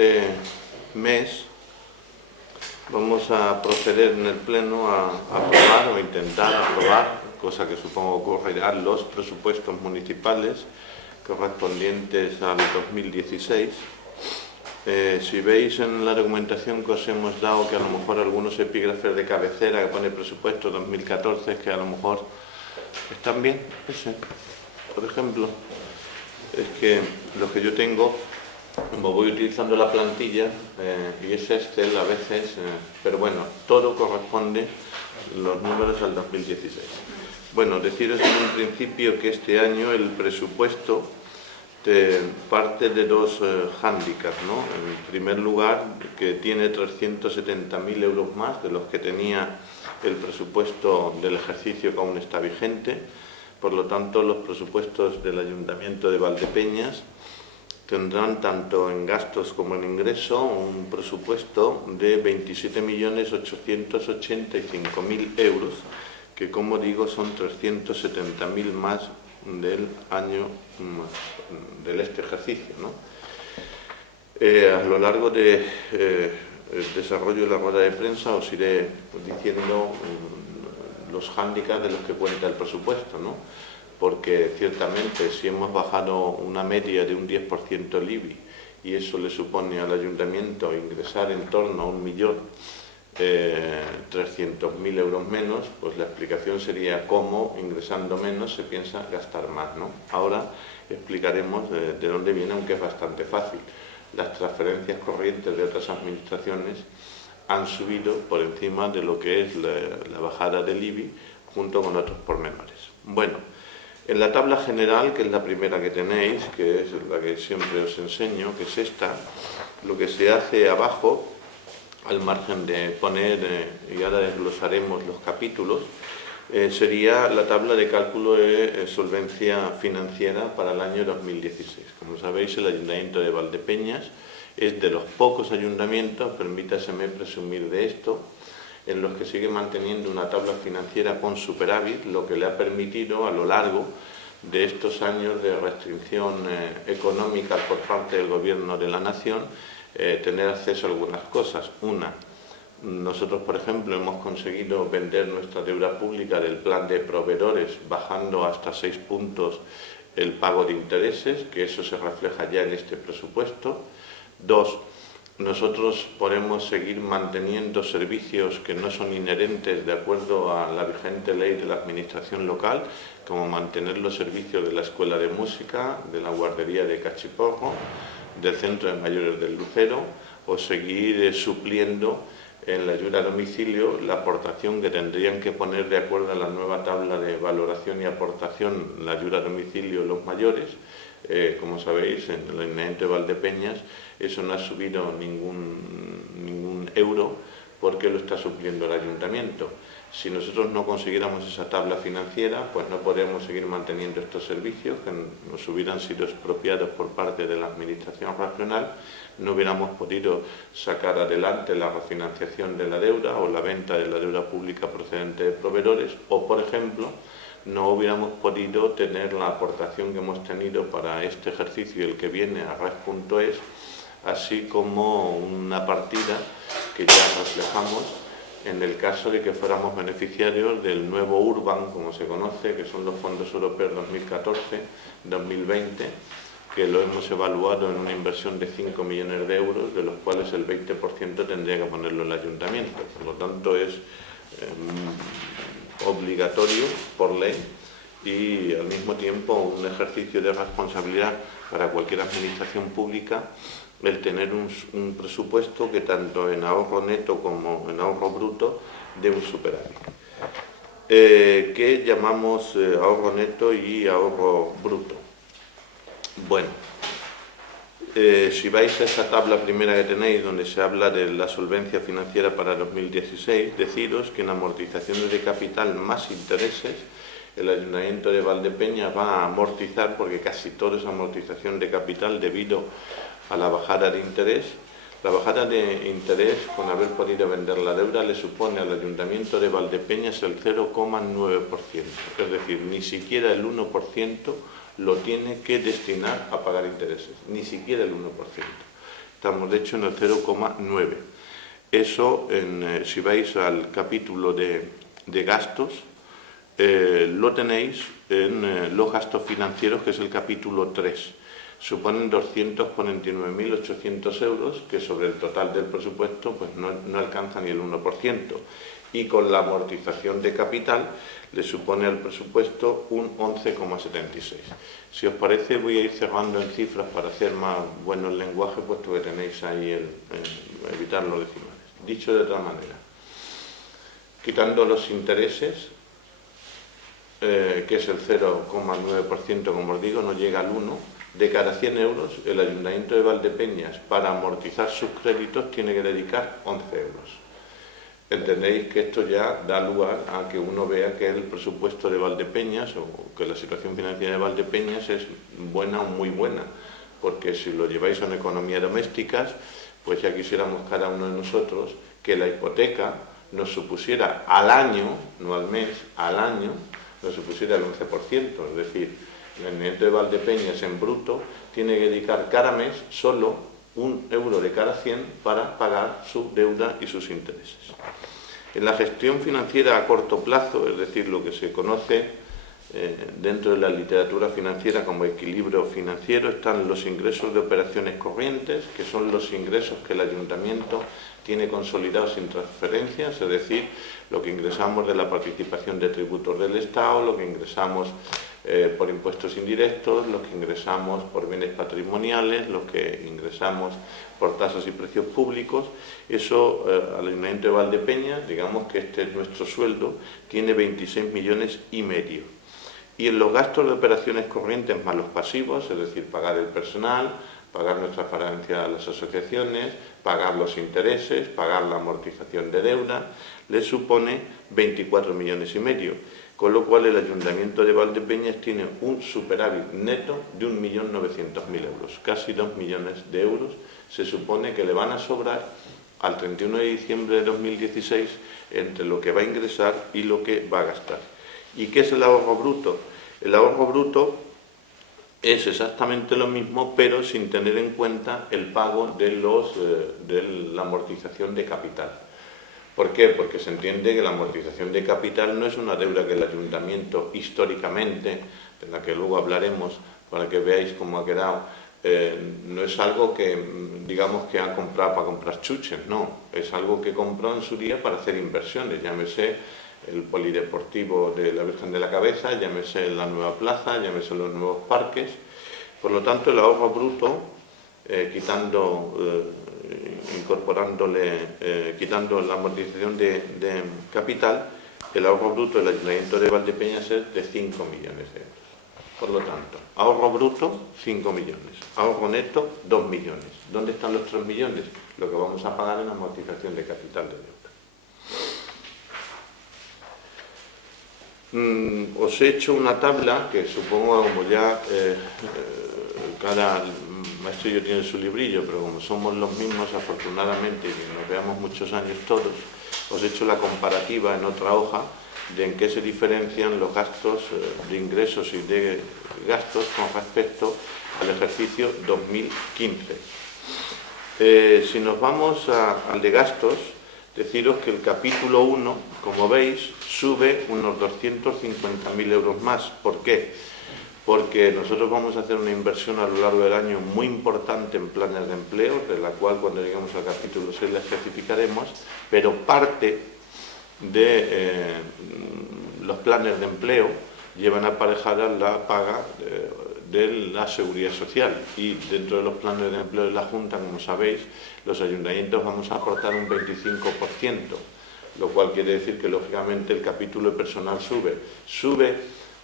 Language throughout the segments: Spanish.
este mes vamos a proceder en el Pleno a aprobar o intentar aprobar, cosa que supongo ocurrirá, los presupuestos municipales correspondientes al 2016. Si veis en la documentación que os hemos dado que a lo mejor algunos epígrafes de cabecera que pone presupuesto 2014 que a lo mejor están bien, ese, por ejemplo, es que lo que yo tengo, como voy utilizando la plantilla y es Excel a veces, pero bueno, todo corresponde los números al 2016. Bueno, deciros en un principio que este año el presupuesto parte de dos hándicaps, ¿no? En primer lugar, que tiene 370.000 euros más de los que tenía el presupuesto del ejercicio que aún está vigente. Por lo tanto, los presupuestos del Ayuntamiento de Valdepeñas tendrán tanto en gastos como en ingreso un presupuesto de 27.885.000 euros, que como digo son 370.000 más del año del ejercicio, ¿no? A lo largo del desarrollo de la rueda de prensa os iré diciendo los hándicaps de los que cuenta el presupuesto, ¿no? Porque ciertamente si hemos bajado una media de un 10% el IBI y eso le supone al ayuntamiento ingresar en torno a 1.300.000 euros menos, pues la explicación sería cómo ingresando menos se piensa gastar más, ¿no? Ahora explicaremos de dónde viene, aunque es bastante fácil. Las transferencias corrientes de otras administraciones han subido por encima de lo que es la bajada del IBI junto con otros pormenores. Bueno, en la tabla general, que es la primera que tenéis, que es la que siempre os enseño, que es esta, lo que se hace abajo, al margen de poner, y ahora desglosaremos los capítulos, sería la tabla de cálculo de solvencia financiera para el año 2016. Como sabéis, el Ayuntamiento de Valdepeñas es de los pocos ayuntamientos, permítaseme presumir de esto, en los que sigue manteniendo una tabla financiera con superávit, lo que le ha permitido a lo largo de estos años de restricción económica por parte del Gobierno de la Nación, tener acceso a algunas cosas. Una, nosotros, por ejemplo, hemos conseguido vender nuestra deuda pública del plan de proveedores, bajando hasta 6 puntos el pago de intereses, que eso se refleja ya en este presupuesto. Dos, nosotros podemos seguir manteniendo servicios que no son inherentes de acuerdo a la vigente ley de la administración local, como mantener los servicios de la Escuela de Música, de la guardería de Cachiporro, del Centro de Mayores del Lucero, o seguir supliendo en la ayuda a domicilio la aportación que tendrían que poner de acuerdo a la nueva tabla de valoración y aportación la ayuda a domicilio los mayores. Como sabéis, en el Ayuntamiento de Valdepeñas eso no ha subido ningún euro porque lo está supliendo el Ayuntamiento. Si nosotros no consiguiéramos esa tabla financiera, pues no podemos seguir manteniendo estos servicios que nos hubieran sido expropiados por parte de la Administración regional, no hubiéramos podido sacar adelante la refinanciación de la deuda o la venta de la deuda pública procedente de proveedores, o, por ejemplo, no hubiéramos podido tener la aportación que hemos tenido para este ejercicio y el que viene a REF.es, así como una partida que ya reflejamos en el caso de que fuéramos beneficiarios del nuevo Urban, como se conoce, que son los fondos europeos 2014-2020, que lo hemos evaluado en una inversión de 5 millones de euros, de los cuales el 20% tendría que ponerlo el Ayuntamiento. Por lo tanto, es obligatorio por ley y al mismo tiempo un ejercicio de responsabilidad para cualquier administración pública el tener un presupuesto que tanto en ahorro neto como en ahorro bruto dé un superávit, que llamamos ahorro neto y ahorro bruto. Bueno, si vais a esa tabla primera que tenéis, donde se habla de la solvencia financiera para 2016, deciros que en amortizaciones de capital más intereses, el Ayuntamiento de Valdepeñas va a amortizar, porque casi toda esa amortización de capital debido a la bajada de interés. La bajada de interés, con haber podido vender la deuda, le supone al Ayuntamiento de Valdepeñas el 0,9%, es decir, ni siquiera el 1% lo tiene que destinar a pagar intereses, ni siquiera el 1%. Estamos de hecho en el 0,9. Eso, si vais al capítulo de gastos, lo tenéis en los gastos financieros, que es el capítulo 3. Suponen 249.800 euros, que sobre el total del presupuesto pues no alcanza ni el 1%. Y con la amortización de capital le supone al presupuesto un 11,76. Si os parece, voy a ir cerrando en cifras para hacer más bueno el lenguaje, puesto que tenéis ahí evitar los decimales. Dicho de otra manera, quitando los intereses, que es el 0,9%, como os digo, no llega al 1%, de cada 100 euros, el Ayuntamiento de Valdepeñas, para amortizar sus créditos, tiene que dedicar 11 euros. Entendéis que esto ya da lugar a que uno vea que el presupuesto de Valdepeñas, o que la situación financiera de Valdepeñas es buena o muy buena, porque si lo lleváis a una economía doméstica, pues ya quisiéramos cada uno de nosotros que la hipoteca nos supusiera al año, no al mes, al año, nos supusiera el 11%, es decir, el Ayuntamiento de Valdepeñas en bruto tiene que dedicar cada mes solo 1 euro de cada 100 para pagar su deuda y sus intereses. En la gestión financiera a corto plazo, es decir, lo que se conoce dentro de la literatura financiera como equilibrio financiero, están los ingresos de operaciones corrientes, que son los ingresos que el Ayuntamiento tiene consolidados sin transferencias, es decir, lo que ingresamos de la participación de tributos del Estado, lo que ingresamos por impuestos indirectos, lo que ingresamos por bienes patrimoniales, lo que ingresamos por tasas y precios públicos. Eso al Ayuntamiento de Valdepeñas, digamos que este es nuestro sueldo, tiene 26,5 millones. Y en los gastos de operaciones corrientes más los pasivos, es decir, pagar el personal, pagar nuestra transferencia a las asociaciones, pagar los intereses, pagar la amortización de deuda, le supone 24,5 millones, con lo cual el Ayuntamiento de Valdepeñas tiene un superávit neto de 1.900.000 euros, casi 2 millones de euros se supone que le van a sobrar al 31 de diciembre de 2016 entre lo que va a ingresar y lo que va a gastar. ¿Y qué es el ahorro bruto? El ahorro bruto es exactamente lo mismo, pero sin tener en cuenta el pago de la amortización de capital. ¿Por qué? Porque se entiende que la amortización de capital no es una deuda que el Ayuntamiento históricamente, de la que luego hablaremos para que veáis cómo ha quedado, no es algo que digamos que ha comprado para comprar chuches, no, es algo que compró en su día para hacer inversiones, llámese el polideportivo de la Virgen de la Cabeza, llámese la nueva plaza, llámese los nuevos parques. Por lo tanto, el ahorro bruto, quitando la amortización de capital, el ahorro bruto del Ayuntamiento de Valdepeñas es de 5 millones de euros. Por lo tanto, ahorro bruto, 5 millones. Ahorro neto, 2 millones. ¿Dónde están los 3 millones? Lo que vamos a pagar en amortización de capital de deuda. Os he hecho una tabla que supongo, como ya cada maestrillo tiene su librillo, pero como somos los mismos, afortunadamente, y nos veamos muchos años todos, os he hecho la comparativa en otra hoja de en qué se diferencian los gastos de ingresos y de gastos con respecto al ejercicio 2015. Si nos vamos al de gastos, deciros que el capítulo 1, como veis, sube unos 250.000 euros más. ¿Por qué? Porque nosotros vamos a hacer una inversión a lo largo del año muy importante en planes de empleo, de la cual cuando lleguemos al capítulo 6 la especificaremos, pero parte de los planes de empleo llevan aparejadas la paga de la seguridad social, y dentro de los planes de empleo de la Junta, como sabéis, los ayuntamientos vamos a aportar un 25%, lo cual quiere decir que lógicamente el capítulo de personal sube. ¿Sube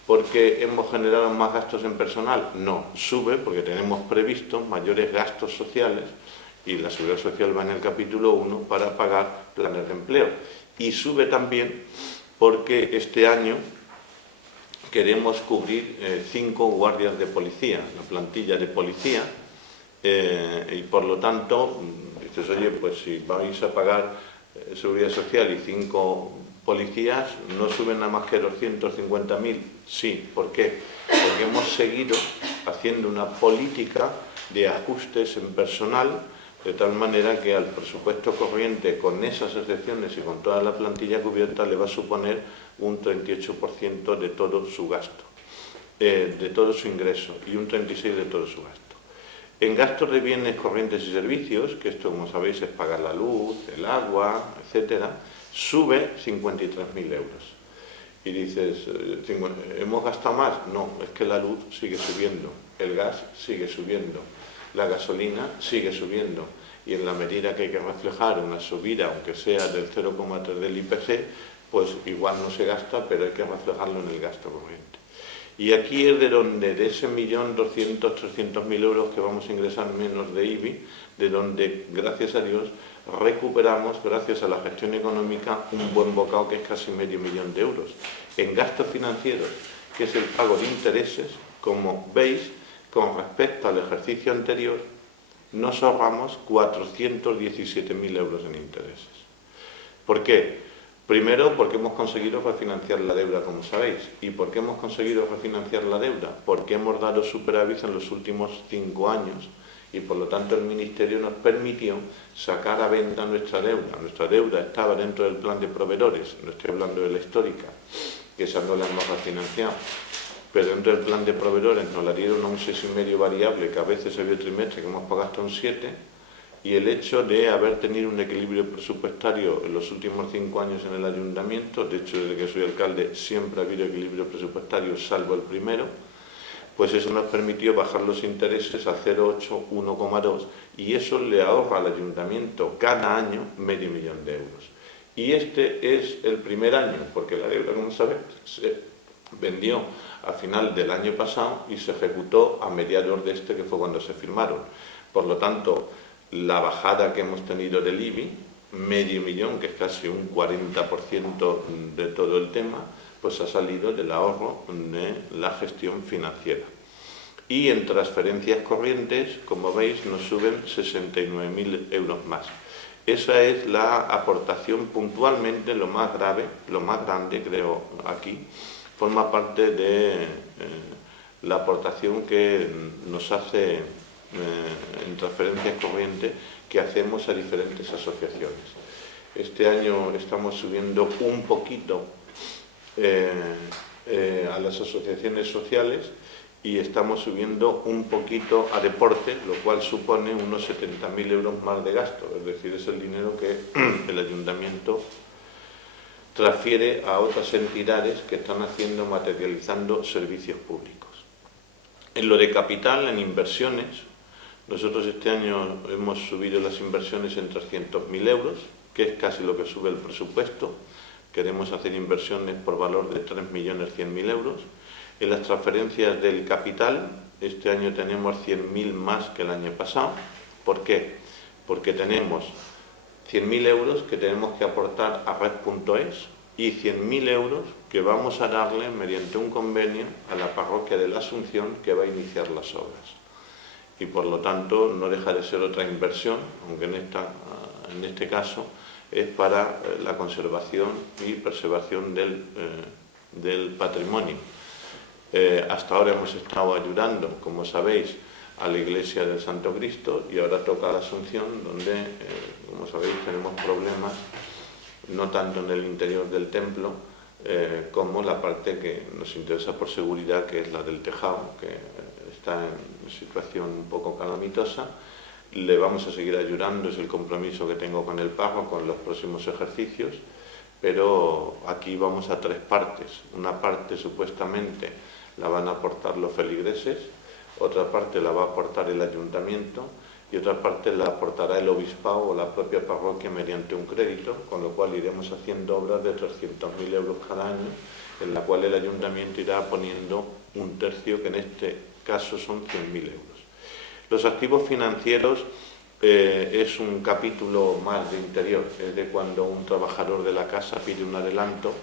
porque hemos generado más gastos en personal? No, sube porque tenemos previsto mayores gastos sociales, y la seguridad social va en el capítulo 1 para pagar planes de empleo. Y sube también porque este año queremos cubrir 5 guardias de policía, la plantilla de policía, y por lo tanto, dices, oye, pues si vais a pagar seguridad social y 5 policías, ¿no suben nada más que 250.000? Sí, ¿por qué? Porque hemos seguido haciendo una política de ajustes en personal, de tal manera que al presupuesto corriente, con esas excepciones y con toda la plantilla cubierta, le va a suponer un 38% de todo su gasto, de todo su ingreso, y un 36% de todo su gasto. En gastos de bienes corrientes y servicios, que esto, como sabéis, es pagar la luz, el agua, etcétera, sube 53.000 euros. Y dices, ¿hemos gastado más? No, es que la luz sigue subiendo, el gas sigue subiendo, la gasolina sigue subiendo, y en la medida que hay que reflejar una subida, aunque sea del 0,3 del IPC, pues igual no se gasta, pero hay que reflejarlo en el gasto corriente. Y aquí es de donde, de ese 1.200.000, 300.000 euros que vamos a ingresar menos de IBI, de donde, gracias a Dios, recuperamos, gracias a la gestión económica, un buen bocado que es casi medio millón de euros. En gastos financieros, que es el pago de intereses, como veis, con respecto al ejercicio anterior, nos ahorramos 417.000 euros en intereses. ¿Por qué? Primero, porque hemos conseguido refinanciar la deuda, como sabéis. ¿Y por qué hemos conseguido refinanciar la deuda? Porque hemos dado superávit en los últimos 5 años y, por lo tanto, el Ministerio nos permitió sacar a venta nuestra deuda. Nuestra deuda estaba dentro del plan de proveedores, no estoy hablando de la histórica, que esa no la hemos refinanciado, pero dentro del plan de proveedores nos la dieron a un 6,5 variable, que a veces había trimestre que hemos pagado hasta un 7, y el hecho de haber tenido un equilibrio presupuestario en los últimos 5 años en el ayuntamiento, de hecho desde que soy alcalde siempre ha habido equilibrio presupuestario salvo el primero, pues eso nos permitió bajar los intereses a 0,8, 1,2, y eso le ahorra al ayuntamiento cada año medio millón de euros. Y este es el primer año, porque la deuda, como sabéis, se vendió a final del año pasado y se ejecutó a mediados de este, que fue cuando se firmaron. Por lo tanto, la bajada que hemos tenido del IBI, medio millón, que es casi un 40% de todo el tema, pues ha salido del ahorro de la gestión financiera. Y en transferencias corrientes, como veis, nos suben 69.000 euros más. Esa es la aportación puntualmente, lo más grande creo aquí, forma parte de la aportación que nos hace en transferencias corrientes que hacemos a diferentes asociaciones. Este año estamos subiendo un poquito a las asociaciones sociales y estamos subiendo un poquito a deporte, lo cual supone unos 70.000 euros más de gasto, es decir, es el dinero que el ayuntamiento transfiere a otras entidades que están materializando servicios públicos. En lo de capital, en inversiones, nosotros este año hemos subido las inversiones en 300.000 euros, que es casi lo que sube el presupuesto. Queremos hacer inversiones por valor de 3.100.000 euros. En las transferencias del capital, este año tenemos 100.000 más que el año pasado. ¿Por qué? Porque tenemos 100.000 euros que tenemos que aportar a Red.es y 100.000 euros que vamos a darle mediante un convenio a la parroquia de la Asunción, que va a iniciar las obras. Y por lo tanto no deja de ser otra inversión, aunque en este caso es para la conservación y preservación del patrimonio. Hasta ahora hemos estado ayudando, como sabéis, a la iglesia del Santo Cristo, y ahora toca la Asunción, donde, como sabéis, tenemos problemas, no tanto en el interior del templo, como la parte que nos interesa por seguridad, que es la del tejado, que está en situación un poco calamitosa. Le vamos a seguir ayudando, es el compromiso que tengo con el párroco en los próximos ejercicios, pero aquí vamos a 3 partes. Una parte supuestamente la van a aportar los feligreses, otra parte la va a aportar el ayuntamiento y otra parte la aportará el obispado o la propia parroquia mediante un crédito, con lo cual iremos haciendo obras de 300.000 euros cada año, en la cual el ayuntamiento irá poniendo un tercio, que en este caso son 100.000 euros. Los activos financieros es un capítulo más de interior, es de cuando un trabajador de la casa pide un adelanto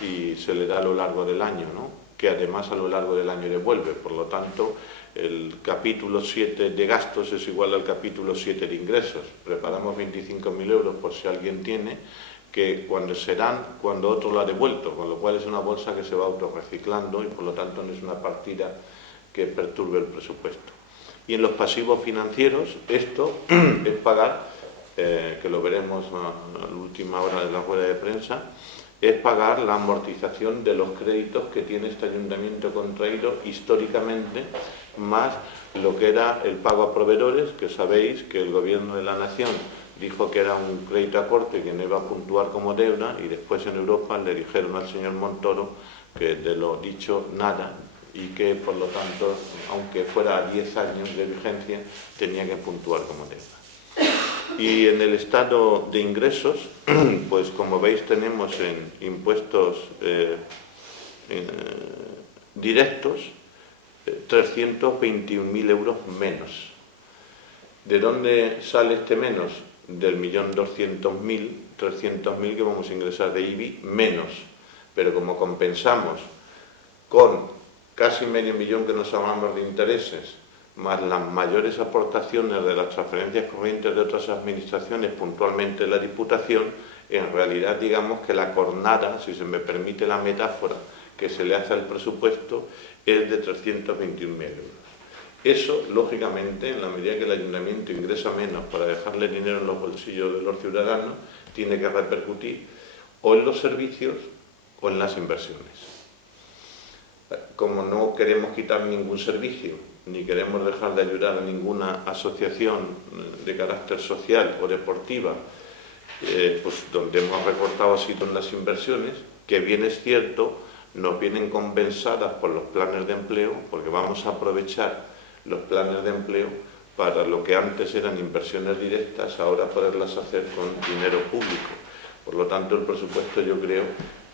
y se le da a lo largo del año, ¿no? Que además a lo largo del año devuelve. Por lo tanto, el capítulo 7 de gastos es igual al capítulo 7 de ingresos. Preparamos 25.000 euros por si alguien tiene, que cuando serán, cuando otro lo ha devuelto, con lo cual es una bolsa que se va autorreciclando y por lo tanto no es una partida que perturbe el presupuesto. Y en los pasivos financieros, esto es pagar, que lo veremos a la última hora de la rueda de prensa, es pagar la amortización de los créditos que tiene este ayuntamiento contraído históricamente, más lo que era el pago a proveedores, que sabéis que el Gobierno de la Nación dijo que era un crédito a corte que no iba a puntuar como deuda, y después en Europa le dijeron al señor Montoro que de lo dicho nada, y que por lo tanto, aunque fuera a 10 años de vigencia, tenía que puntuar como deuda. Y en el estado de ingresos, pues como veis tenemos en impuestos directos 321.000 euros menos. ¿De dónde sale este menos? Del 1.200.000, 300.000 que vamos a ingresar de IBI menos. Pero como compensamos con casi medio millón que nos ahorramos de intereses, más las mayores aportaciones de las transferencias corrientes de otras administraciones, puntualmente la Diputación, en realidad digamos que la cornada, si se me permite la metáfora, que se le hace al presupuesto es de 321.000 euros. Eso, lógicamente, en la medida que el ayuntamiento ingresa menos para dejarle dinero en los bolsillos de los ciudadanos, tiene que repercutir o en los servicios o en las inversiones. Como no queremos quitar ningún servicio, ni queremos dejar de ayudar a ninguna asociación de carácter social o deportiva, pues donde hemos recortado ha sido en las inversiones, que bien es cierto, nos vienen compensadas por los planes de empleo, porque vamos a aprovechar los planes de empleo para lo que antes eran inversiones directas, ahora poderlas hacer con dinero público. Por lo tanto, el presupuesto yo creo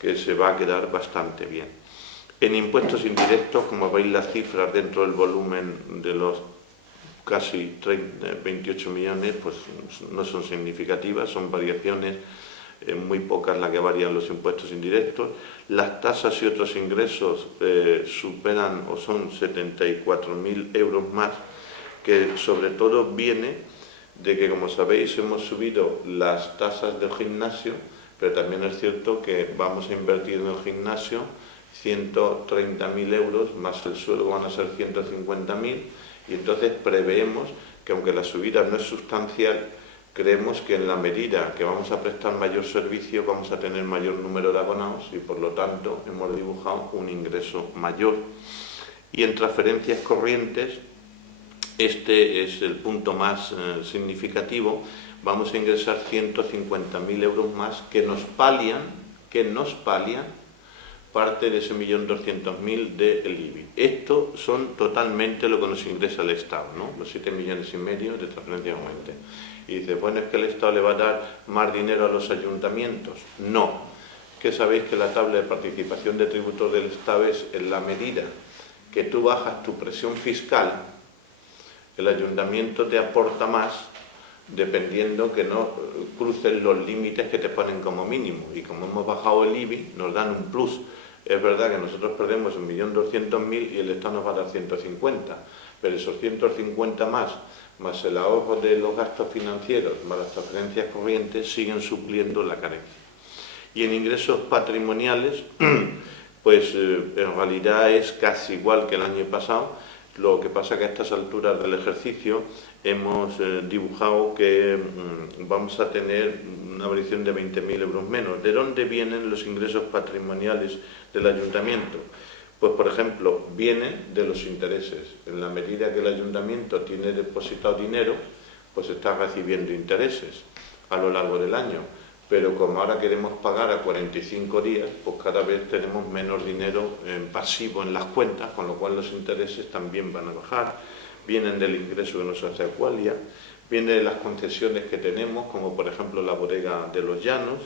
que se va a quedar bastante bien. En impuestos indirectos, como veis las cifras dentro del volumen de los casi 28 millones, pues no son significativas, son variaciones muy pocas las que varían los impuestos indirectos. Las tasas y otros ingresos superan o son 74.000 euros más, que sobre todo viene de que, como sabéis, hemos subido las tasas del gimnasio, pero también es cierto que vamos a invertir en el gimnasio 130.000 euros, más el sueldo van a ser 150.000, y entonces preveemos que, aunque la subida no es sustancial, creemos que en la medida que vamos a prestar mayor servicio vamos a tener mayor número de abonados y por lo tanto hemos dibujado un ingreso mayor. Y en transferencias corrientes, este es el punto más significativo, vamos a ingresar 150.000 euros más que nos palian parte de ese 1.200.000 del IBI. Esto son totalmente lo que nos ingresa el Estado, ¿no? Los 7,5 millones de transferencias corrientes. Y dice, bueno, es que el Estado le va a dar más dinero a los ayuntamientos. No, que sabéis que la tabla de participación de tributos del Estado es en la medida que tú bajas tu presión fiscal, el ayuntamiento te aporta más dependiendo que no crucen los límites que te ponen como mínimo. Y como hemos bajado el IBI, nos dan un plus. Es verdad que nosotros perdemos 1.200.000 y el Estado nos va a dar 150, pero esos 150 más el ahorro de los gastos financieros, más las transferencias corrientes, siguen supliendo la carencia. Y en ingresos patrimoniales, pues en realidad es casi igual que el año pasado. Lo que pasa que a estas alturas del ejercicio hemos dibujado que vamos a tener una variación de 20.000 euros menos. ¿De dónde vienen los ingresos patrimoniales del ayuntamiento? Pues, por ejemplo, vienen de los intereses. En la medida que el ayuntamiento tiene depositado dinero, pues está recibiendo intereses a lo largo del año. Pero como ahora queremos pagar a 45 días, pues cada vez tenemos menos dinero en pasivo en las cuentas, con lo cual los intereses también van a bajar. Vienen del ingreso que nos hace Aqualia, vienen de las concesiones que tenemos, como por ejemplo la bodega de Los Llanos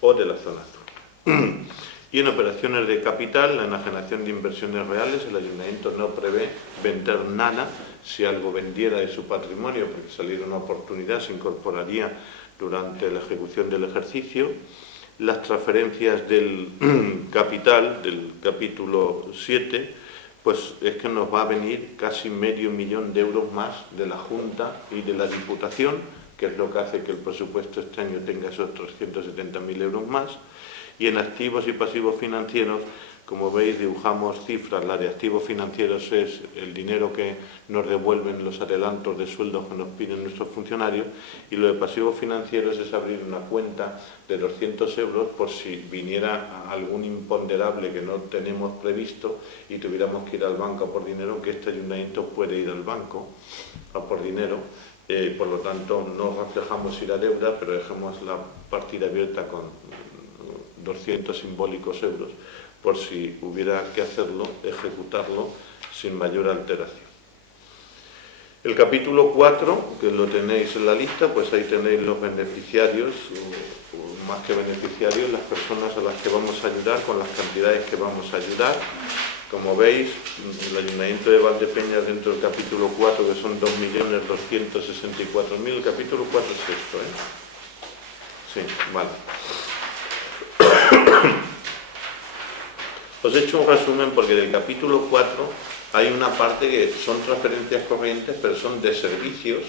o de la zona azul. Y en operaciones de capital, la enajenación de inversiones reales, el ayuntamiento no prevé vender nada. Si algo vendiera de su patrimonio, porque saliera una oportunidad, se incorporaría durante la ejecución del ejercicio. Las transferencias del capital, del capítulo 7, pues es que nos va a venir casi medio millón de euros más de la Junta y de la Diputación, que es lo que hace que el presupuesto este año tenga esos 370.000 euros más. Y en activos y pasivos financieros, Como veis, dibujamos cifras. La de activos financieros es el dinero que nos devuelven los adelantos de sueldos que nos piden nuestros funcionarios, y lo de pasivos financieros es abrir una cuenta de 200 euros por si viniera algún imponderable que no tenemos previsto y tuviéramos que ir al banco a por dinero, aunque este ayuntamiento puede ir al banco a por dinero. Por lo tanto, no reflejamos ir a deuda, pero dejamos la partida abierta con 200 simbólicos euros, por si hubiera que hacerlo, ejecutarlo sin mayor alteración. El capítulo 4, que lo tenéis en la lista, pues ahí tenéis los beneficiarios, o más que beneficiarios, las personas a las que vamos a ayudar, con las cantidades que vamos a ayudar. Como veis, el Ayuntamiento de Valdepeñas, dentro del capítulo 4, que son 2.264.000, el capítulo 4 es esto, ¿eh? Sí, vale. Os he hecho un resumen porque del capítulo 4 hay una parte que son transferencias corrientes, pero son de servicios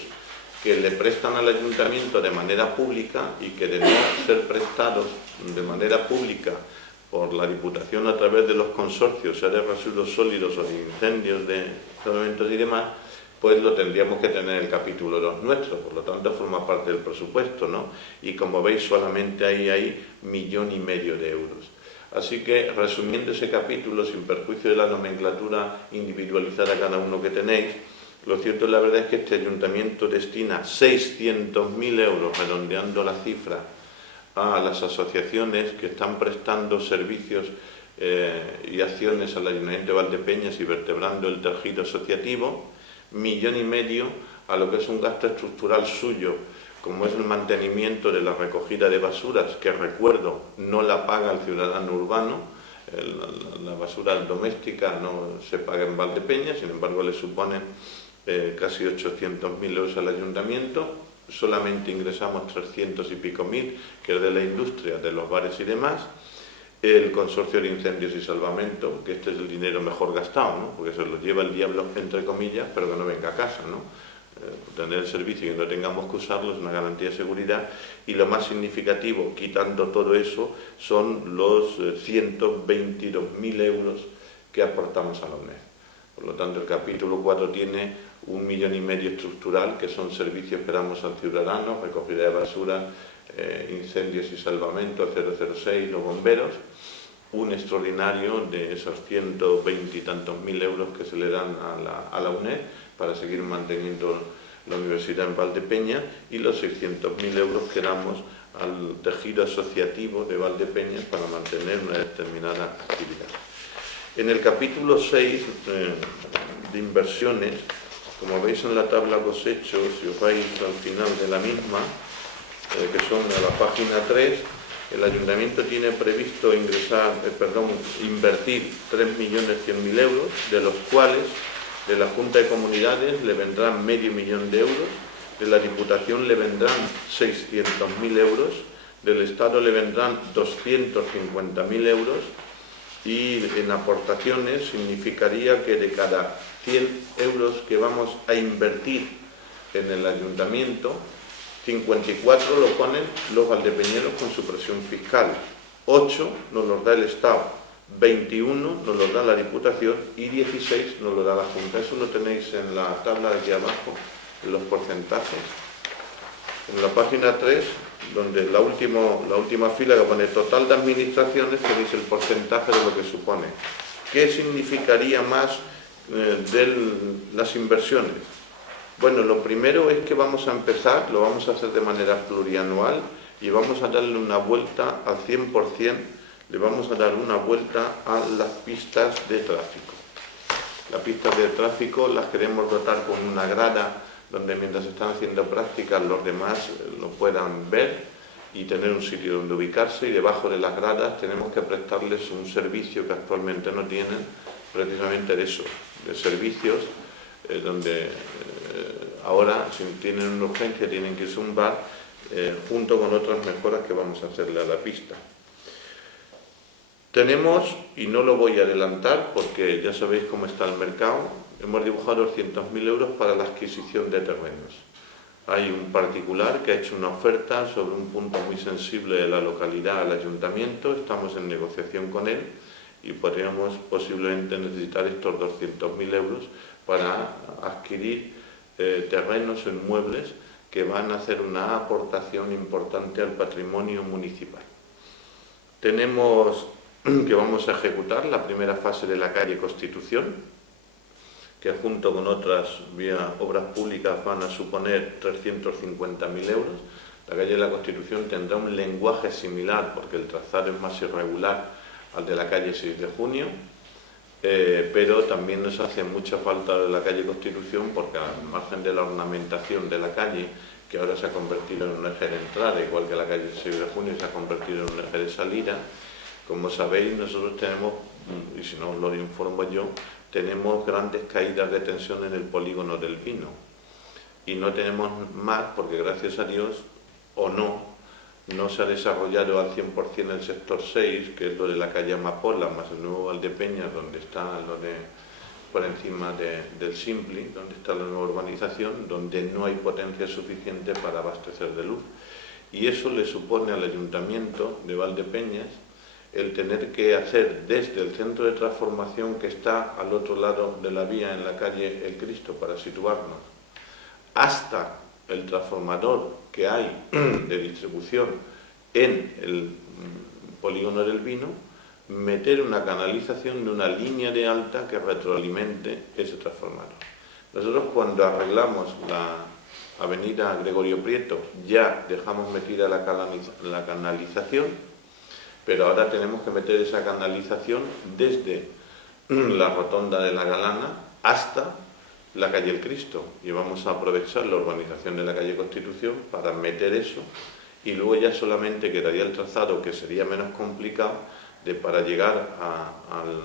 que le prestan al ayuntamiento de manera pública y que de no ser prestados de manera pública por la Diputación a través de los consorcios, sea de residuos sólidos o de incendios, de salvamentos y demás, pues lo tendríamos que tener en el capítulo 2 nuestro, por lo tanto forma parte del presupuesto, ¿no? Y como veis, solamente hay 1,5 millones de euros. Así que, resumiendo ese capítulo, sin perjuicio de la nomenclatura individualizada cada uno que tenéis, lo cierto, la verdad, es que este ayuntamiento destina 600.000 euros, redondeando la cifra, a las asociaciones que están prestando servicios y acciones al Ayuntamiento de Valdepeñas y vertebrando el tejido asociativo, 1,5 millones a lo que es un gasto estructural suyo, como es el mantenimiento de la recogida de basuras, que recuerdo, no la paga el ciudadano urbano, la basura doméstica no se paga en Valdepeñas, sin embargo le suponen casi 800.000 euros al ayuntamiento. Solamente ingresamos 300 y pico mil, que es de la industria, de los bares y demás. El consorcio de incendios y salvamento, que este es el dinero mejor gastado, ¿no? Porque se lo lleva el diablo, entre comillas, pero que no venga a casa, ¿no? Tener el servicio y que no tengamos que usarlo es una garantía de seguridad. Y lo más significativo, quitando todo eso, son los 122.000 euros que aportamos a la UNED. Por lo tanto, el capítulo 4 tiene 1,5 millones estructural, que son servicios que damos al ciudadano, recogida de basura, incendios y salvamento, 006, los bomberos, un extraordinario de esos 120 y tantos mil euros que se le dan a la UNED para seguir manteniendo la universidad en Valdepeñas, y los 600.000 euros que damos al tejido asociativo de Valdepeñas para mantener una determinada actividad. En el capítulo 6 de inversiones, como veis en la tabla los hechos, si os vais al final de la misma, que son a la página 3, el ayuntamiento tiene previsto invertir 3.100.000 euros, de los cuales de la Junta de Comunidades le vendrán 500.000 euros, de la Diputación le vendrán 600.000 euros, del Estado le vendrán 250.000 euros, y en aportaciones significaría que de cada 100 euros que vamos a invertir en el ayuntamiento, 54 lo ponen los valdepeñeros con su presión fiscal, 8 nos los da el Estado, 21 nos los da la Diputación y 16 nos lo da la Junta. Eso lo tenéis en la tabla de aquí abajo, en los porcentajes. En la página 3, donde la última fila que pone total de administraciones, tenéis el porcentaje de lo que supone. ¿Qué significaría más de las inversiones? Bueno, lo primero es que vamos a empezar, lo vamos a hacer de manera plurianual y vamos a darle una vuelta al 100%, le vamos a dar una vuelta a las pistas de tráfico. Las pistas de tráfico las queremos dotar con una grada donde mientras están haciendo prácticas los demás lo puedan ver y tener un sitio donde ubicarse, y debajo de las gradas tenemos que prestarles un servicio que actualmente no tienen, precisamente de eso, de servicios donde ahora, si tienen una urgencia, tienen que irse a un bar, junto con otras mejoras que vamos a hacerle a la pista. Tenemos, y no lo voy a adelantar porque ya sabéis cómo está el mercado, hemos dibujado 200.000 euros para la adquisición de terrenos. Hay un particular que ha hecho una oferta sobre un punto muy sensible de la localidad al ayuntamiento, estamos en negociación con él y podríamos posiblemente necesitar estos 200.000 euros para adquirir terrenos o inmuebles que van a hacer una aportación importante al patrimonio municipal. Tenemos que vamos a ejecutar la primera fase de la calle Constitución, que junto con otras obras públicas van a suponer 350.000 euros. La calle de la Constitución tendrá un lenguaje similar, porque el trazado es más irregular al de la calle 6 de junio, pero también nos hace mucha falta de la calle Constitución, porque al margen de la ornamentación de la calle, que ahora se ha convertido en un eje de entrada, igual que la calle 6 de junio se ha convertido en un eje de salida, como sabéis, nosotros tenemos, y si no os lo informo yo, tenemos grandes caídas de tensión en el polígono del Vino. Y no tenemos más porque, gracias a Dios, o no se ha desarrollado al 100% el sector 6, que es lo de la calle Amapola, más el nuevo Valdepeñas, donde está lo de por encima del Simpli, donde está la nueva urbanización, donde no hay potencia suficiente para abastecer de luz. Y eso le supone al Ayuntamiento de Valdepeñas el tener que hacer desde el centro de transformación, que está al otro lado de la vía en la calle El Cristo, para situarnos, hasta el transformador que hay de distribución en el polígono del Vino, meter una canalización de una línea de alta que retroalimente ese transformador. Nosotros, cuando arreglamos la avenida Gregorio Prieto, ya dejamos metida la canalización, pero ahora tenemos que meter esa canalización desde la rotonda de la Galana hasta la calle El Cristo, y vamos a aprovechar la urbanización de la calle Constitución para meter eso, y luego ya solamente quedaría el trazado, que sería menos complicado, para llegar al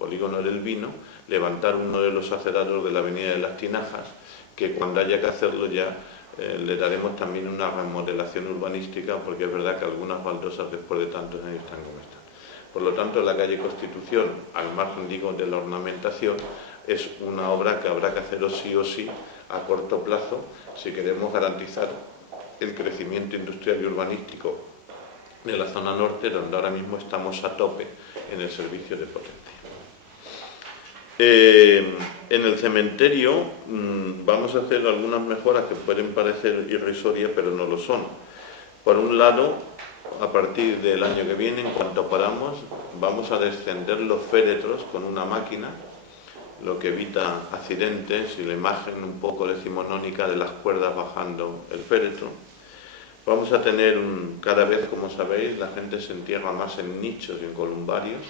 polígono del Vino, levantar uno de los acerados de la avenida de las Tinajas, que cuando haya que hacerlo ya le daremos también una remodelación urbanística, porque es verdad que algunas baldosas después de tantos años están como están. Por lo tanto, la calle Constitución, al margen, digo, de la ornamentación, es una obra que habrá que hacerlo sí o sí a corto plazo si queremos garantizar el crecimiento industrial y urbanístico de la zona norte, donde ahora mismo estamos a tope en el servicio de potencia. En el cementerio vamos a hacer algunas mejoras que pueden parecer irrisorias, pero no lo son. Por un lado, a partir del año que viene, en cuanto podamos, vamos a descender los féretros con una máquina, lo que evita accidentes, y la imagen un poco decimonónica de las cuerdas bajando el féretro. Vamos a tener cada vez, como sabéis, la gente se entierra más en nichos y en columbarios,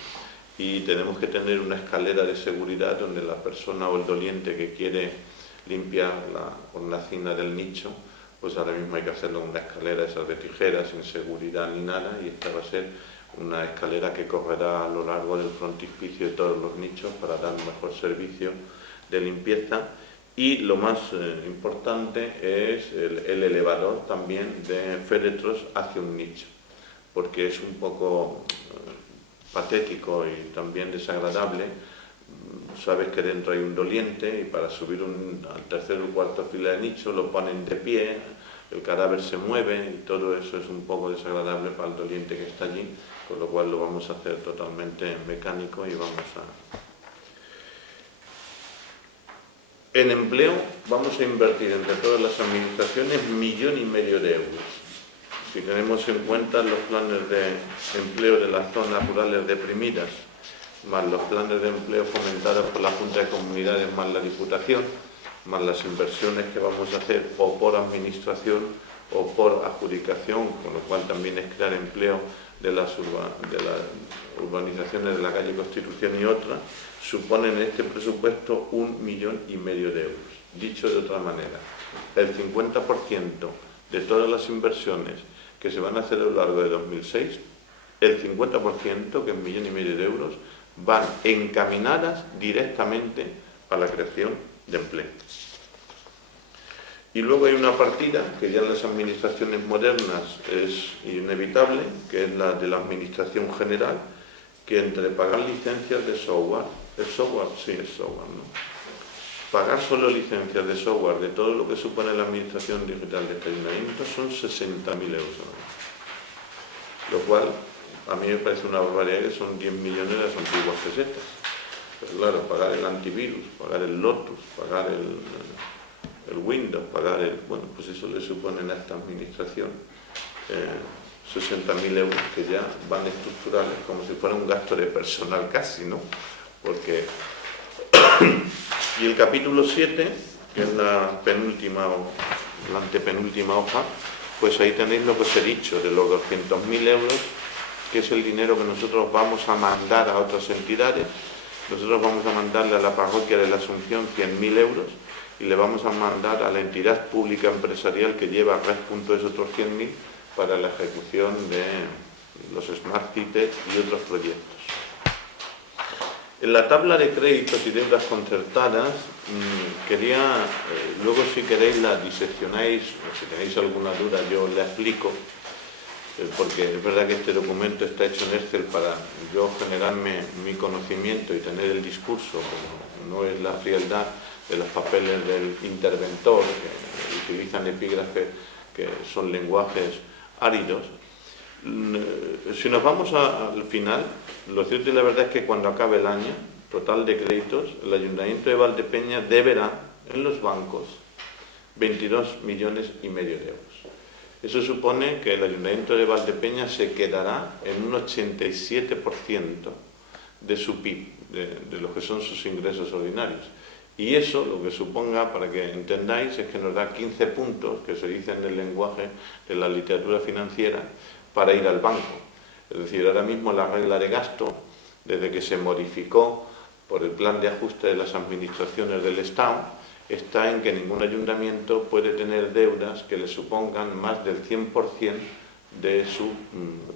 y tenemos que tener una escalera de seguridad donde la persona o el doliente que quiere limpiar la hornacina del nicho, pues ahora mismo hay que hacerlo con una escalera esas de tijeras, sin seguridad ni nada, y esta va a ser una escalera que correrá a lo largo del frontispicio de todos los nichos para dar un mejor servicio de limpieza. Y lo más importante es el elevador también de féretros hacia un nicho, porque es un poco patético y también desagradable. Sabes que dentro hay un doliente y para subir al tercer o cuarto fila de nicho lo ponen de pie, el cadáver se mueve y todo eso es un poco desagradable para el doliente que está allí, con lo cual lo vamos a hacer totalmente mecánico y vamos a... En empleo vamos a invertir entre todas las administraciones 1,5 millones de euros. Si tenemos en cuenta los planes de empleo de las zonas rurales deprimidas, más los planes de empleo fomentados por la Junta de Comunidades, más la Diputación, más las inversiones que vamos a hacer o por administración o por adjudicación, con lo cual también es crear empleo de las urbanizaciones de la calle Constitución y otras, suponen en este presupuesto 1,5 millones de euros. Dicho de otra manera, el 50% de todas las inversiones que se van a hacer a lo largo de 2006, el 50%, que es 1,5 millones de euros, van encaminadas directamente a la creación de empleo. Y luego hay una partida que ya en las administraciones modernas es inevitable, que es la de la administración general, que entre pagar licencias de software, ¿es software? Sí, es software, ¿no? Pagar solo licencias de software de todo lo que supone la administración digital de este ayuntamiento son 60.000 euros al año. Lo cual A mí me parece una barbaridad que son 10 millones de las antiguas pesetas. Pero claro, pagar el antivirus, pagar el Lotus, pagar el Windows, pagar el... Bueno, pues eso le supone a esta administración 60.000 euros que ya van estructurales, como si fuera un gasto de personal casi, ¿no? Porque... Y el capítulo 7, que es la penúltima o la antepenúltima hoja, pues ahí tenéis lo que os he dicho, de los 200.000 euros, que es el dinero que nosotros vamos a mandar a otras entidades. Nosotros vamos a mandarle a la parroquia de la Asunción 100.000 euros y le vamos a mandar a la entidad pública empresarial que lleva Red.es otros 100.000 para la ejecución de los Smart Cities y otros proyectos. En la tabla de créditos y deudas concertadas, luego si queréis la diseccionáis, o si tenéis alguna duda yo la explico, porque es verdad que este documento está hecho en Excel para yo generarme mi conocimiento y tener el discurso, como no es la frialdad de los papeles del interventor, que utilizan epígrafes que son lenguajes áridos. Si nos vamos al final, lo cierto y la verdad es que cuando acabe el año total de créditos, el Ayuntamiento de Valdepeñas deberá en los bancos 22,5 millones de euros. Eso supone que el Ayuntamiento de Valdepeñas se quedará en un 87% de su PIB, de lo que son sus ingresos ordinarios. Y eso, lo que suponga, para que entendáis, es que nos da 15 puntos, que se dice en el lenguaje de la literatura financiera, para ir al banco. Es decir, ahora mismo la regla de gasto, desde que se modificó por el plan de ajuste de las administraciones del Estado, está en que ningún ayuntamiento puede tener deudas que le supongan más del 100% de su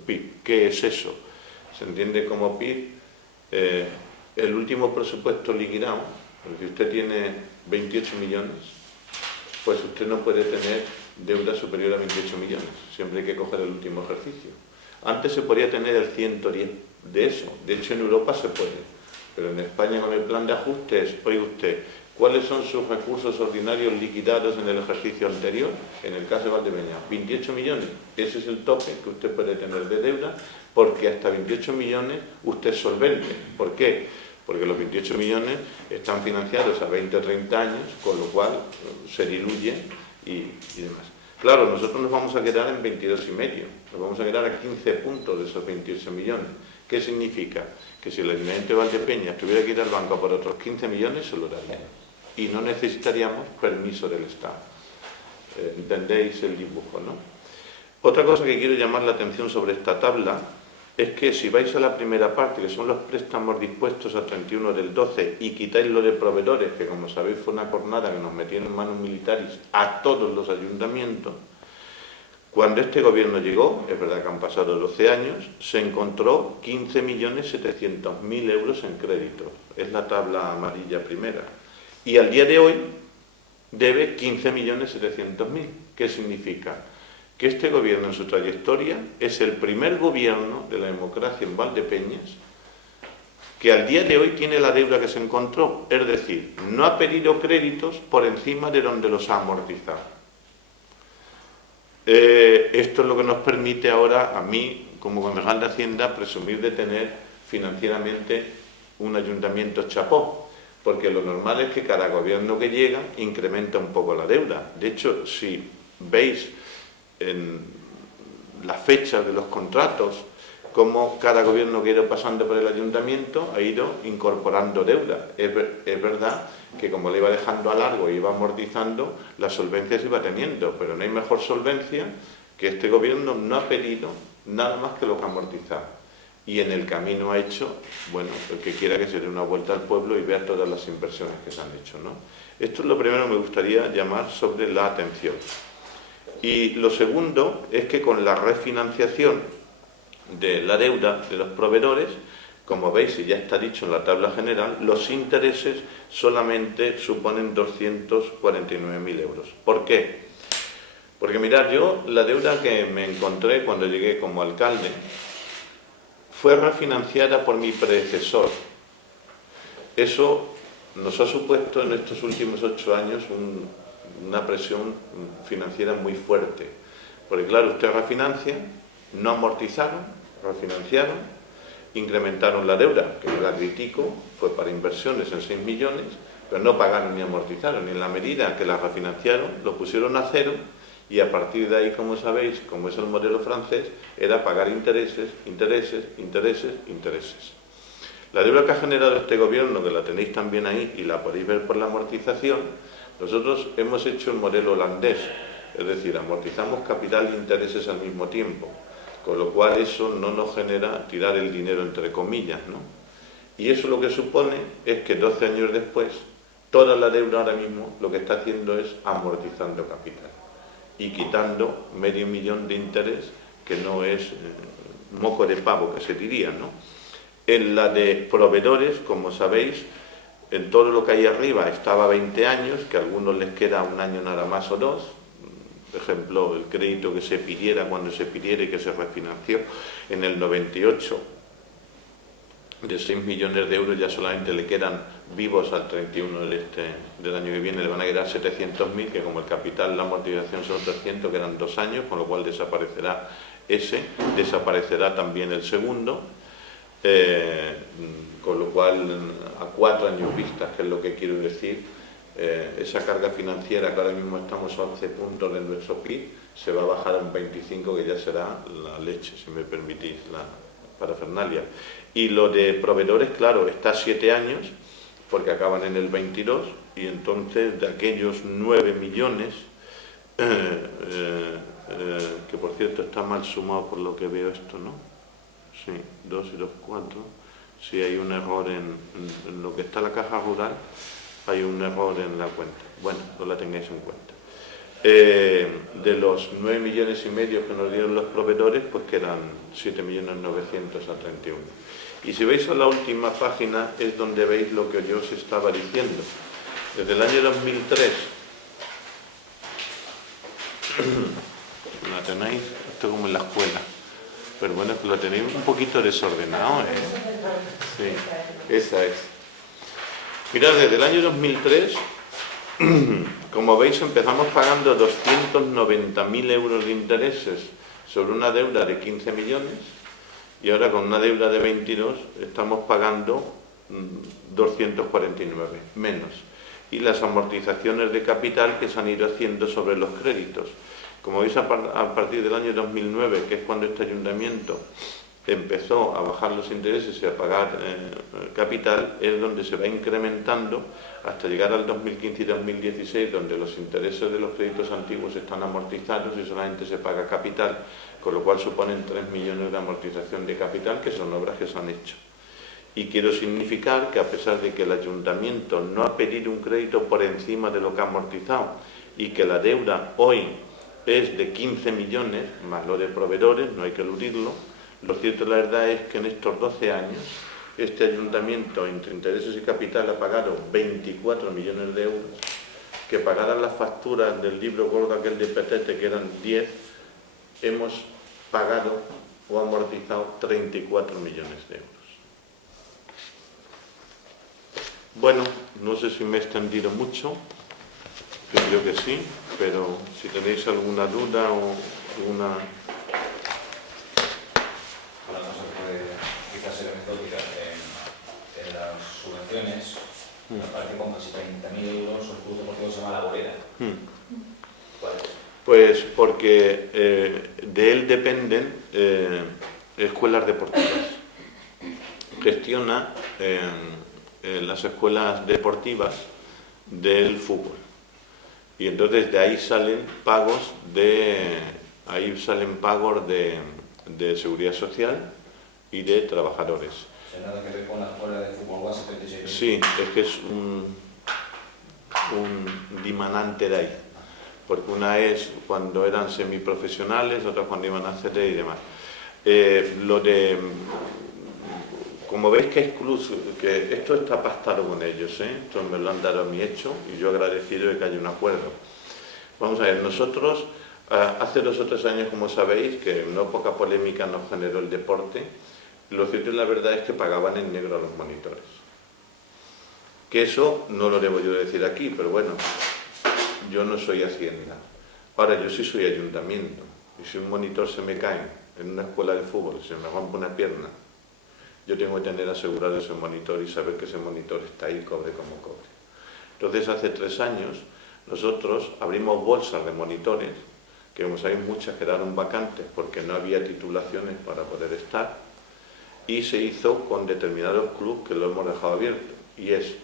PIB. ¿Qué es eso? Se entiende como PIB el último presupuesto liquidado. Si usted tiene 28 millones, pues usted no puede tener deuda superior a 28 millones. Siempre hay que coger el último ejercicio. Antes se podía tener el 110 de eso. De hecho, en Europa se puede. Pero en España, con el plan de ajustes, oiga usted, ¿cuáles son sus recursos ordinarios liquidados en el ejercicio anterior? En el caso de Valdepeñas, 28 millones. Ese es el tope que usted puede tener de deuda, porque hasta 28 millones usted es solvente. ¿Por qué? Porque los 28 millones están financiados a 20 o 30 años, con lo cual se diluye y demás. Claro, nosotros nos vamos a quedar en 22,5, nos vamos a quedar a 15 puntos de esos 28 millones. ¿Qué significa? Que si el Ayuntamiento de Valdepeñas tuviera que ir al banco por otros 15 millones, se lo daría. Y no necesitaríamos permiso del Estado. ¿Entendéis el dibujo, no? Otra cosa que quiero llamar la atención sobre esta tabla es que si vais a la primera parte, que son los préstamos dispuestos a 31 del 12, y quitáis lo de proveedores, que como sabéis fue una jornada que nos metieron en manos militares a todos los ayuntamientos, cuando este gobierno llegó, es verdad que han pasado 12 años, se encontró 15.700.000 euros en crédito. Es la tabla amarilla primera. Y al día de hoy debe 15.700.000. ¿Qué significa? Que este gobierno en su trayectoria es el primer gobierno de la democracia en Valdepeñas que al día de hoy tiene la deuda que se encontró, es decir, no ha pedido créditos por encima de donde los ha amortizado. Esto es lo que nos permite ahora, a mí, como concejal de Hacienda, presumir de tener financieramente un ayuntamiento chapó, porque lo normal es que cada gobierno que llega incrementa un poco la deuda. De hecho, si veis en las fechas de los contratos, como cada gobierno que ha ido pasando por el ayuntamiento ha ido incorporando deuda. Es verdad que como le iba dejando a largo y iba amortizando, la solvencia se iba teniendo, pero no hay mejor solvencia que este gobierno no ha pedido nada más que lo que ha amortizado. Y en el camino ha hecho, bueno, el que quiera que se dé una vuelta al pueblo y vea todas las inversiones que se han hecho, ¿no? Esto es lo primero que me gustaría llamar sobre la atención. Y lo segundo es que con la refinanciación de la deuda de los proveedores, como veis y ya está dicho en la tabla general, los intereses solamente suponen 249.000 euros. ¿Por qué? Porque mirad, yo la deuda que me encontré cuando llegué como alcalde fue refinanciada por mi predecesor. Eso nos ha supuesto en estos últimos 8 años una presión financiera muy fuerte. Porque claro, usted refinancia, no amortizaron, refinanciaron, incrementaron la deuda, que yo la critico, fue para inversiones en 6 millones, pero no pagaron ni amortizaron, y en la medida que la refinanciaron, lo pusieron a cero, y a partir de ahí, como sabéis, como es el modelo francés, era pagar intereses, intereses, intereses, intereses. La deuda que ha generado este gobierno, que la tenéis también ahí y la podéis ver por la amortización, nosotros hemos hecho el modelo holandés, es decir, amortizamos capital e intereses al mismo tiempo, con lo cual eso no nos genera tirar el dinero entre comillas, ¿no? Y eso lo que supone es que 12 años después, toda la deuda ahora mismo lo que está haciendo es amortizando capital y quitando medio millón de interés, que no es moco de pavo, que se diría, ¿no? En la de proveedores, como sabéis, en todo lo que hay arriba estaba 20 años, que a algunos les queda un año nada más o dos. Por ejemplo, el crédito que se pidiera cuando se pidiera y que se refinanció en el 98, de 6 millones de euros ya solamente le quedan vivos al 31 del año que viene, le van a quedar 700.000, que como el capital, la amortización son 300, quedan 2 años, con lo cual desaparecerá ese, desaparecerá también el segundo. Con lo cual a 4 años vistas, que es lo que quiero decir, esa carga financiera que ahora mismo estamos a 11 puntos de nuestro PIB, se va a bajar a un 25, que ya será la leche, si me permitís la parafernalia. Y lo de proveedores, claro, está a 7 años, porque acaban en el 22, y entonces de aquellos 9 millones, que por cierto está mal sumado por lo que veo esto, ¿no? Sí, 2 y 2, 4. Si hay un error en lo que está la caja rural, hay un error en la cuenta. Bueno, no la tengáis en cuenta. De los 9 millones y medio que nos dieron los proveedores, pues quedan 7 millones 900 a 31. Y si veis a la última página es donde veis lo que yo os estaba diciendo. Desde el año 2003, ¿la tenéis? Esto como en la escuela. Pero bueno, lo tenéis un poquito desordenado, ¿eh? Sí, esa es. Mirad, desde el año 2003, como veis, empezamos pagando 290.000 euros de intereses sobre una deuda de 15 millones y ahora con una deuda de 22 estamos pagando 249, menos. Y las amortizaciones de capital que se han ido haciendo sobre los créditos. Como veis, a partir del año 2009, que es cuando este ayuntamiento empezó a bajar los intereses y a pagar capital, es donde se va incrementando hasta llegar al 2015 y 2016, donde los intereses de los créditos antiguos están amortizados y solamente se paga capital, con lo cual suponen 3 millones de amortización de capital, que son obras que se han hecho. Y quiero significar que a pesar de que el ayuntamiento no ha pedido un crédito por encima de lo que ha amortizado y que la deuda hoy es de 15 millones, más lo de proveedores, no hay que eludirlo, lo cierto la verdad es que en estos 12 años este ayuntamiento entre intereses y capital ha pagado 24 millones de euros, que pagaran las facturas del libro gordo aquel de Petete, que eran 10, hemos pagado o amortizado 34 millones de euros. Bueno, no sé si me he extendido mucho, creo que sí, pero si tenéis alguna duda o alguna... Una cosa que puede quizás ser anecdótica, en las subvenciones aparece con casi 30.000 euros el club deportivo se llama La Bolera. ¿Cuál es? Pues porque de él dependen escuelas deportivas. Gestiona las escuelas deportivas del fútbol. Y entonces de ahí salen pagos de seguridad social y de trabajadores. ¿Tiene nada que ver con la escuela de fútbol base 36? Sí, es que es un dimanante de ahí. Porque una es cuando eran semiprofesionales, otra cuando iban a hacer y demás. Como veis que esto está pactado con ellos, esto me lo han dado a mí hecho y yo agradecido de que haya un acuerdo. Vamos a ver, nosotros hace 2 o 3 años, como sabéis, que no poca polémica nos generó el deporte, lo cierto y la verdad es que pagaban en negro a los monitores. Que eso no lo debo yo decir aquí, pero bueno, yo no soy Hacienda. Ahora, yo sí soy ayuntamiento y si un monitor se me cae en una escuela de fútbol, si se me rompe una pierna, yo tengo que tener asegurado ese monitor y saber que ese monitor está ahí, cobre como cobre. Entonces, hace 3 años, nosotros abrimos bolsas de monitores, que como sabéis muchas quedaron vacantes porque no había titulaciones para poder estar, y se hizo con determinados clubes que lo hemos dejado abierto. Y es,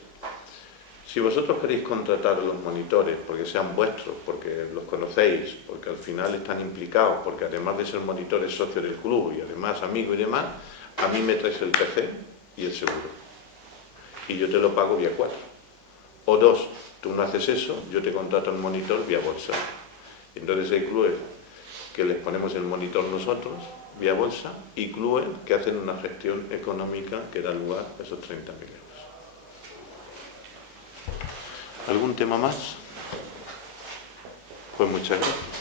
si vosotros queréis contratar los monitores porque sean vuestros, porque los conocéis, porque al final están implicados, porque además de ser monitores socios del club y además amigos y demás, a mí me traes el PC y el seguro. Y yo te lo pago vía 4. O 2, tú no haces eso, yo te contrato el monitor vía bolsa. Entonces hay clubes que les ponemos el monitor nosotros, vía bolsa, y clubes que hacen una gestión económica que da lugar a esos 30.000 euros. ¿Algún tema más? Pues muchas gracias.